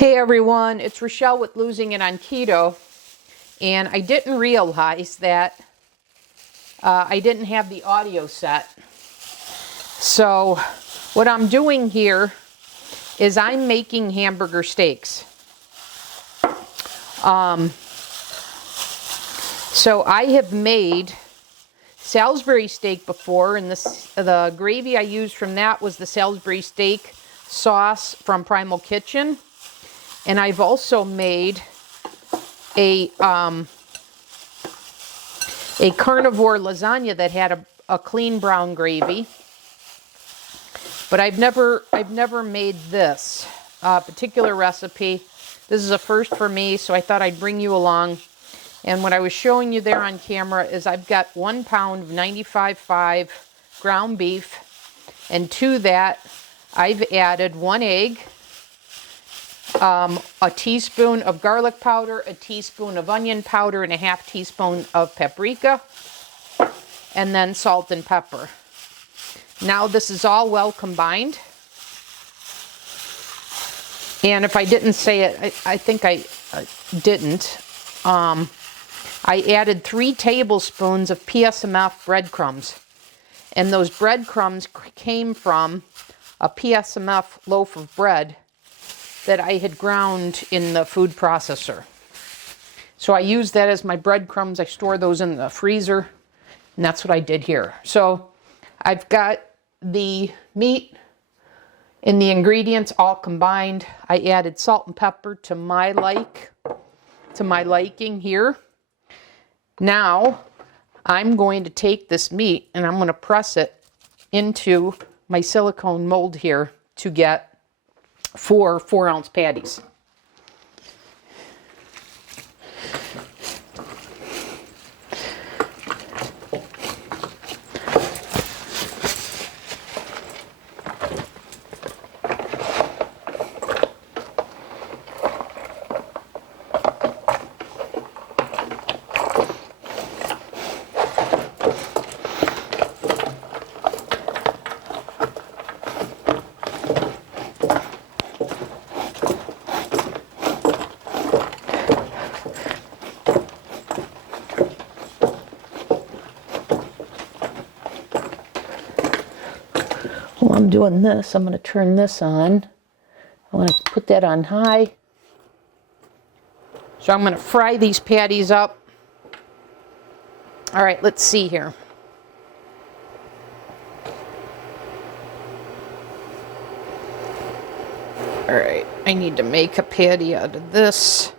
Hey everyone, it's Rochelle with Losing It on Keto, and I didn't realize that I didn't have the audio set. So what I'm doing here is I'm making hamburger steaks. So I have made Salisbury steak before, and the gravy I used from that was the Salisbury steak sauce from Primal Kitchen. And I've also made a carnivore lasagna that had a clean brown gravy. But I've never made this particular recipe. This is a first for me, so I thought I'd bring you along. And what I was showing you there on camera is I've got 1 pound of 95.5 ground beef, and to that I've added 1 egg, a teaspoon of garlic powder, a teaspoon of onion powder, and a ½ teaspoon of paprika, and then salt and pepper. Now this is all well combined. And if I didn't say it, I think I didn't. I added 3 tablespoons of PSMF Bread Crumbs. And those breadcrumbs came from a PSMF loaf of bread that I had ground in the food processor. So I use that as my breadcrumbs. I store those in the freezer, and that's what I did here. So I've got the meat and the ingredients all combined. I added salt and pepper to my liking here. Now I'm going to take this meat and I'm going to press it into my silicone mold here to get 4 4-ounce patties. While I'm doing this, I'm going to turn this on. I want to put that on high. So I'm going to fry these patties up. All right, let's see here. All right, I need to make a patty out of this.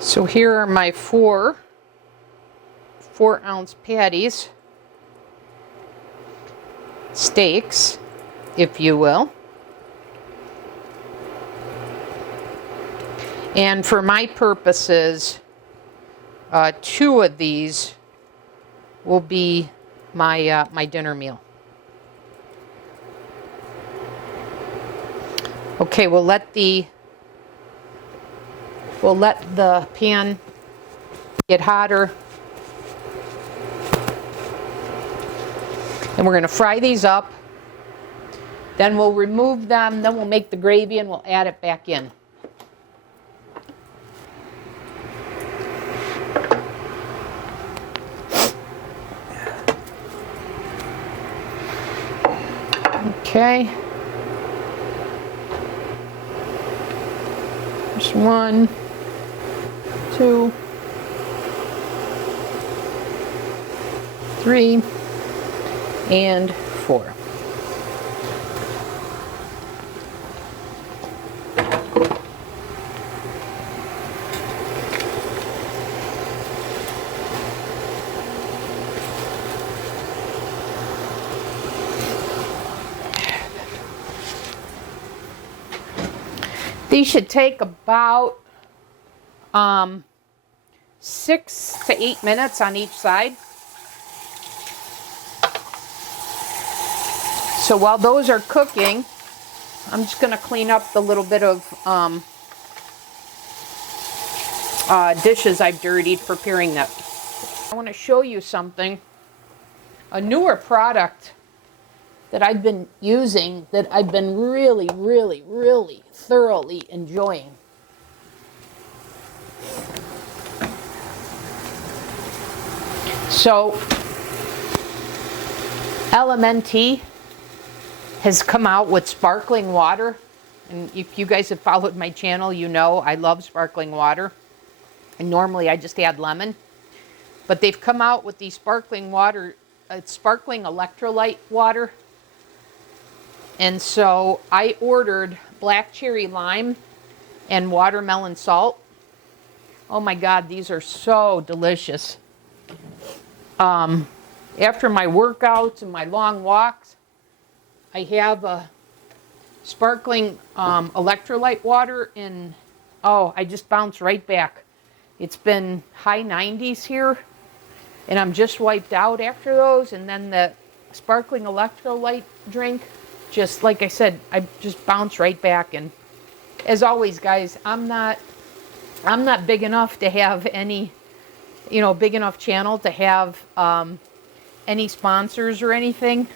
So here are my 4 4-ounce patties, steaks, if you will. And for my purposes, 2 of these will be my my dinner meal. Okay, we'll let the pan get hotter. And we're going to fry these up. Then we'll remove them. Then we'll make the gravy and we'll add it back in. Okay. There's 1, 2, 3, and 4. These should take about 6 to 8 minutes on each side. So while those are cooking, I'm just going to clean up the little bit of dishes I've dirtied preparing that. I want to show you something, a newer product that I've been using that I've been really, really, really thoroughly enjoying. So, LMNT has come out with sparkling water. And if you guys have followed my channel, you know I love sparkling water. And normally I just add lemon. But they've come out with the sparkling water, sparkling electrolyte water. And so I ordered black cherry lime and watermelon salt. Oh my God, these are so delicious. After my workouts and my long walks, I have a sparkling electrolyte water, and oh, I just bounce right back. It's been high 90s here, and I'm just wiped out after those. And then the sparkling electrolyte drink, just like I said, I just bounce right back. And as always, guys, I'm not big enough to have any, big enough channel to have any sponsors or anything.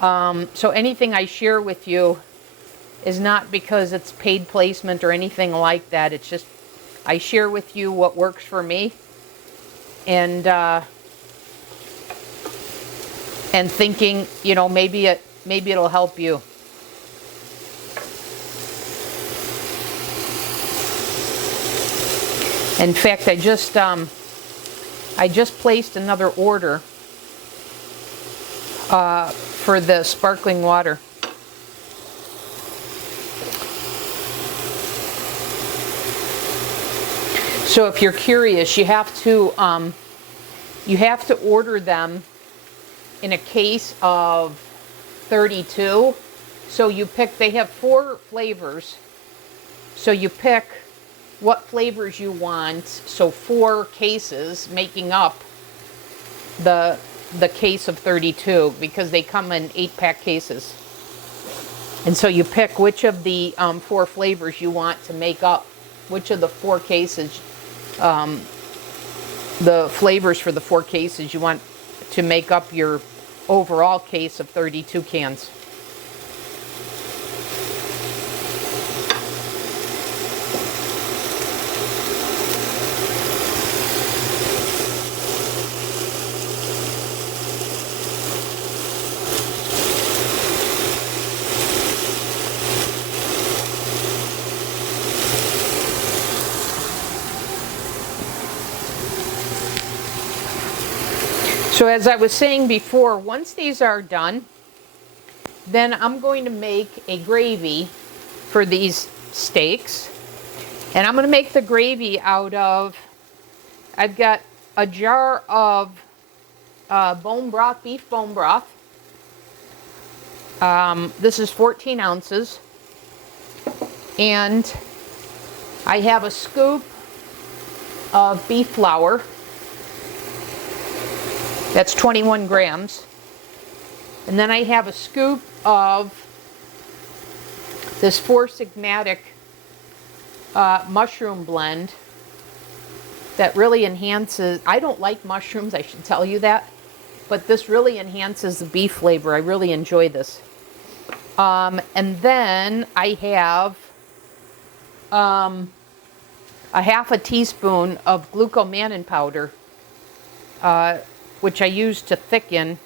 So anything I share with you is not because it's paid placement or anything like that. It's just I share with you what works for me, and thinking, maybe it'll help you. In fact, I just placed another order for the sparkling water. So if you're curious, you have to order them in a case of 32. So you pick, they have 4 flavors. So you pick what flavors you want. So 4 cases making up the case of 32, because they come in 8-pack cases. And so you pick which of the 4 flavors you want to make up, which of the 4 cases, the flavors for the 4 cases you want to make up your overall case of 32 cans. So as I was saying before, once these are done, then I'm going to make a gravy for these steaks. And I'm going to make the gravy out of, I've got a jar of bone broth, beef bone broth. This is 14 ounces. And I have a scoop of beef flour. That's 21 grams. And then I have a scoop of this 4 Sigmatic mushroom blend that really enhances, I don't like mushrooms, I should tell you that, but this really enhances the beef flavor. I really enjoy this. And then I have a half a teaspoon of Glucomannan powder, which I use to thicken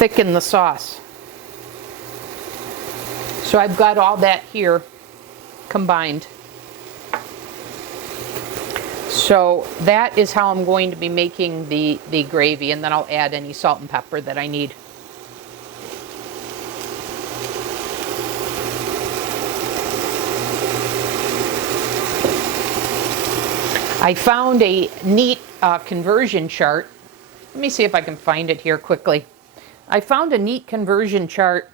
the sauce. So I've got all that here combined. So that is how I'm going to be making the gravy, and then I'll add any salt and pepper that I need. I found a neat conversion chart. Let me see if I can find it here quickly. I found a neat conversion chart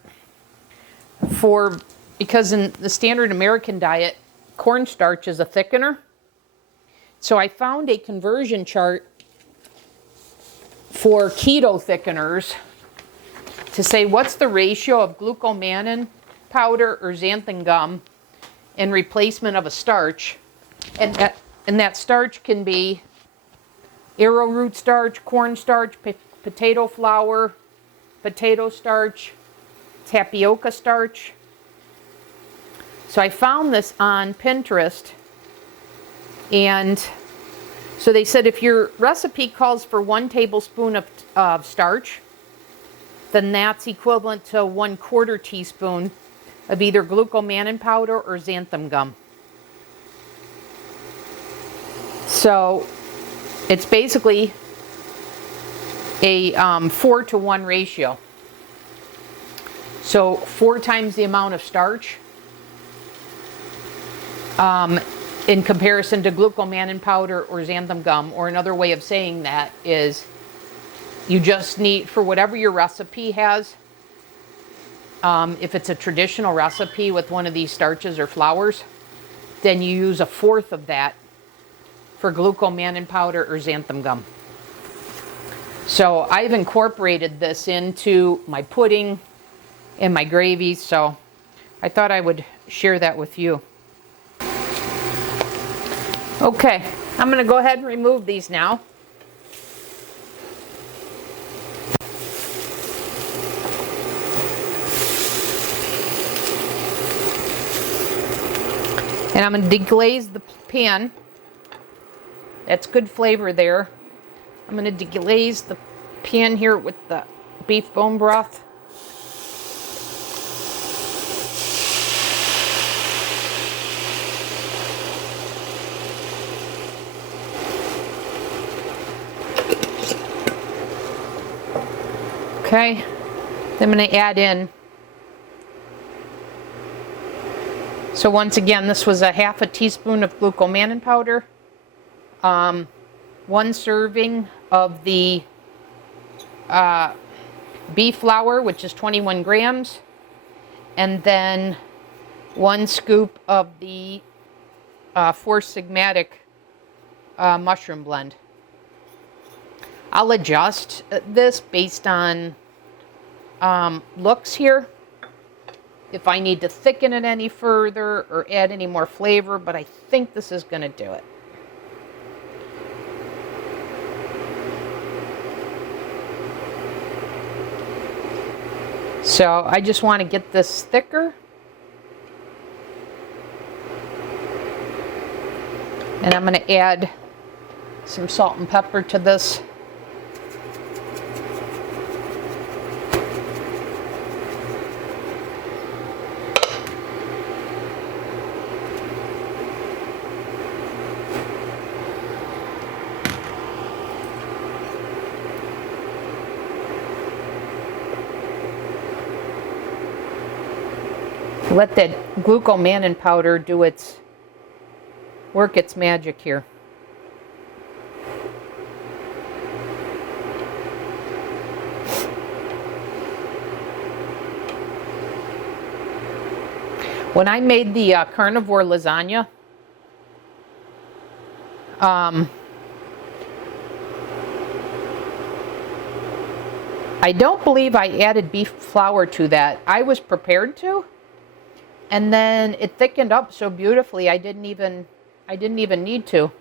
because in the standard American diet, cornstarch is a thickener. So I found a conversion chart for keto thickeners to say what's the ratio of glucomannan powder or xanthan gum in replacement of a starch. And that starch can be arrowroot starch, cornstarch, potato flour, potato starch, tapioca starch. So I found this on Pinterest, and so they said if your recipe calls for 1 tablespoon of starch, then that's equivalent to 1/4 teaspoon of either glucomannan powder or xanthan gum. So it's basically a 4-to-1 ratio. So 4 times the amount of starch in comparison to glucomannan powder or xanthan gum. Or another way of saying that is you just need, for whatever your recipe has, if it's a traditional recipe with one of these starches or flours, then you use 1/4 of that for glucomannan powder or xanthan gum. So I've incorporated this into my pudding and my gravy, so I thought I would share that with you. Okay, I'm going to go ahead and remove these now. And I'm going to deglaze the pan. That's good flavor there. I'm going to deglaze the pan here with the beef bone broth. Okay, then I'm going to add in. So once again, this was a 1/2 teaspoon of glucomannan powder, 1 serving of the beef flour, which is 21 grams, and then 1 scoop of the 4-sigmatic mushroom blend. I'll adjust this based on looks here, if I need to thicken it any further or add any more flavor, but I think this is going to do it. So I just want to get this thicker. And I'm going to add some salt and pepper to this. Let that glucomannan powder do work its magic here. When I made the carnivore lasagna, I don't believe I added beef flour to that. I was prepared to. And then it thickened up so beautifully, I didn't even need to.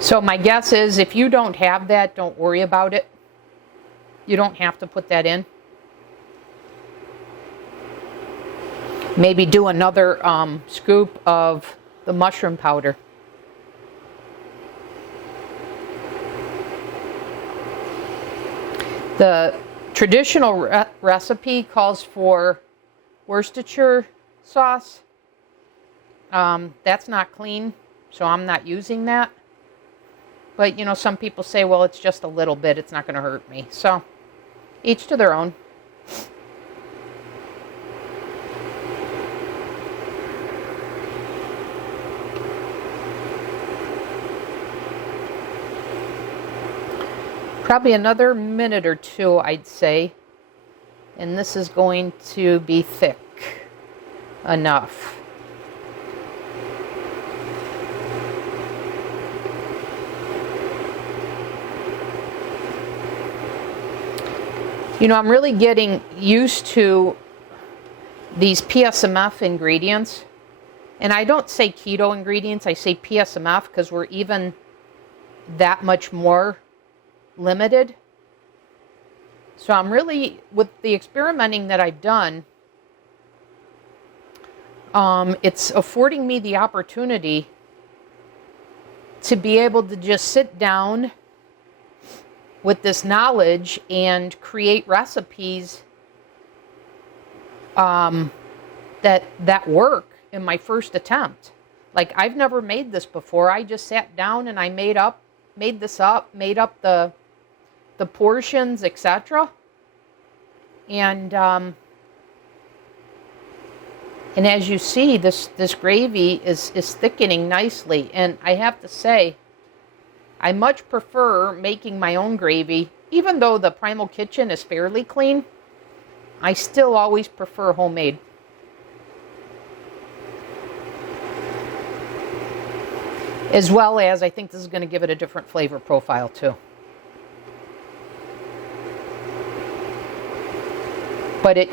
So my guess is if you don't have that, don't worry about it. You don't have to put that in. Maybe do another scoop of the mushroom powder. The traditional recipe calls for Worcestershire sauce. That's not clean, so I'm not using that. But, you know, some people say, well, it's just a little bit. It's not going to hurt me. So, each to their own. Probably another minute or two, I'd say. And this is going to be thick enough. You know, I'm really getting used to these PSMF ingredients. And I don't say keto ingredients, I say PSMF because we're even that much more limited. So I'm really, with the experimenting that I've done, it's affording me the opportunity to be able to just sit down with this knowledge and create recipes that work in my first attempt. Like, I've never made this before. I just sat down and I made up the portions, etc. And as you see, this gravy is thickening nicely. And I have to say, I much prefer making my own gravy. Even though the Primal Kitchen is fairly clean, I still always prefer homemade. As well as, I think this is going to give it a different flavor profile too. But it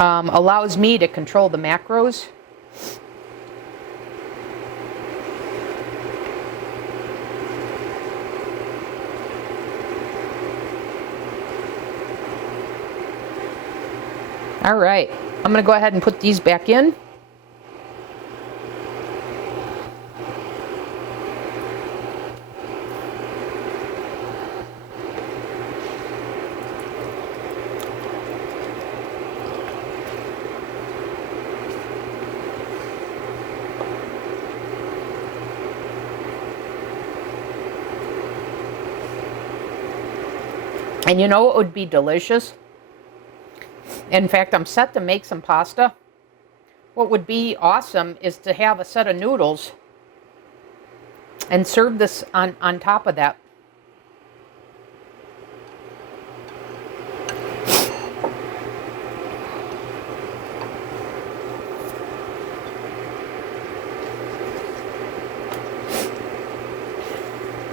allows me to control the macros. All right, I'm going to go ahead and put these back in. And you know what would be delicious? In fact, I'm set to make some pasta. What would be awesome is to have a set of noodles and serve this on top of that.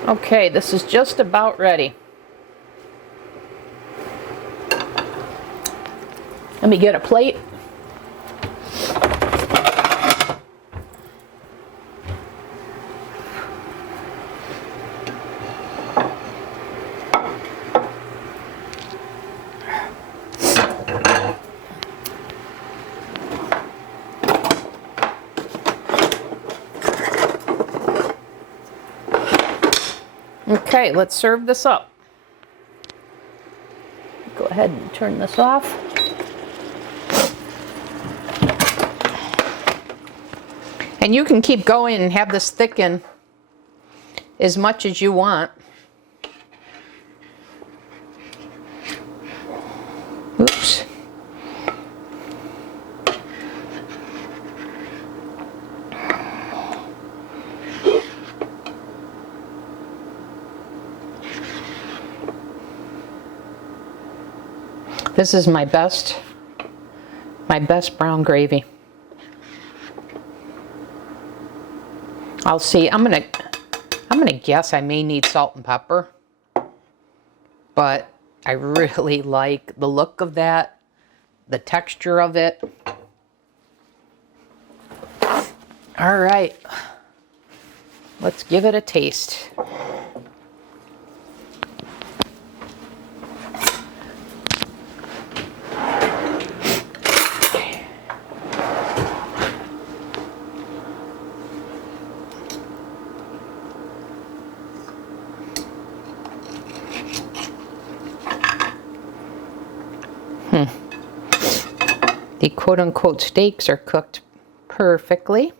Okay, this is just about ready. Let me get a plate. Okay, let's serve this up. Go ahead and turn this off. And you can keep going and have this thicken as much as you want. Oops. This is my best brown gravy. I'll see. I'm gonna guess I may need salt and pepper, but I really like the look of that, the texture of it. All right, let's give it a taste. The quote-unquote steaks are cooked perfectly.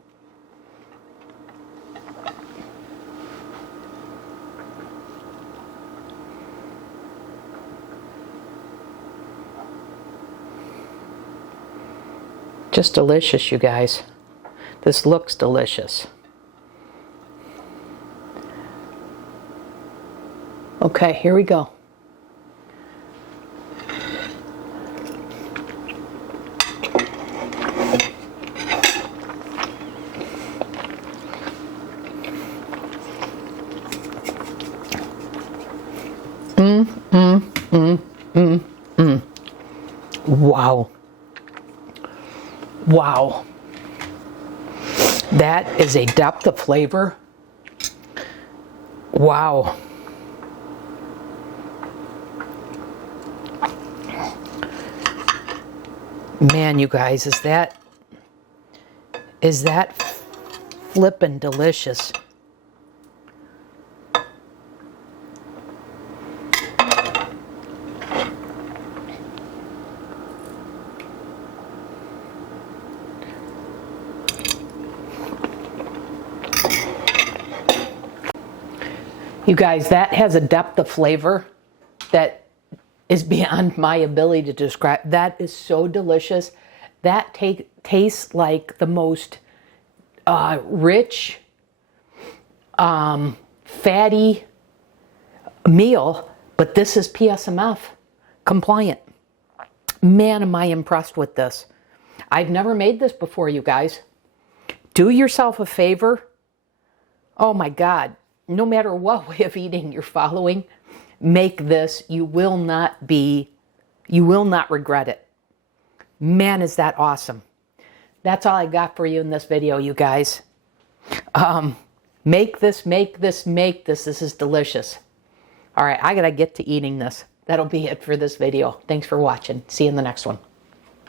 Just delicious, you guys. This looks delicious. Okay, here we go. Wow. Wow. That is a depth of flavor. Wow. Man, you guys, is that flippin' delicious. You guys, that has a depth of flavor that is beyond my ability to describe. That is so delicious. That tastes like the most rich, fatty meal, but this is PSMF compliant. Man, am I impressed with this. I've never made this before, you guys. Do yourself a favor. Oh my God. No matter what way of eating you're following, make this. You will not regret it. Man, is that awesome. That's all I got for you in this video, you guys. Make this, make this, make this. This is delicious. All right, I gotta get to eating this. That'll be it for this video. Thanks for watching. See you in the next one.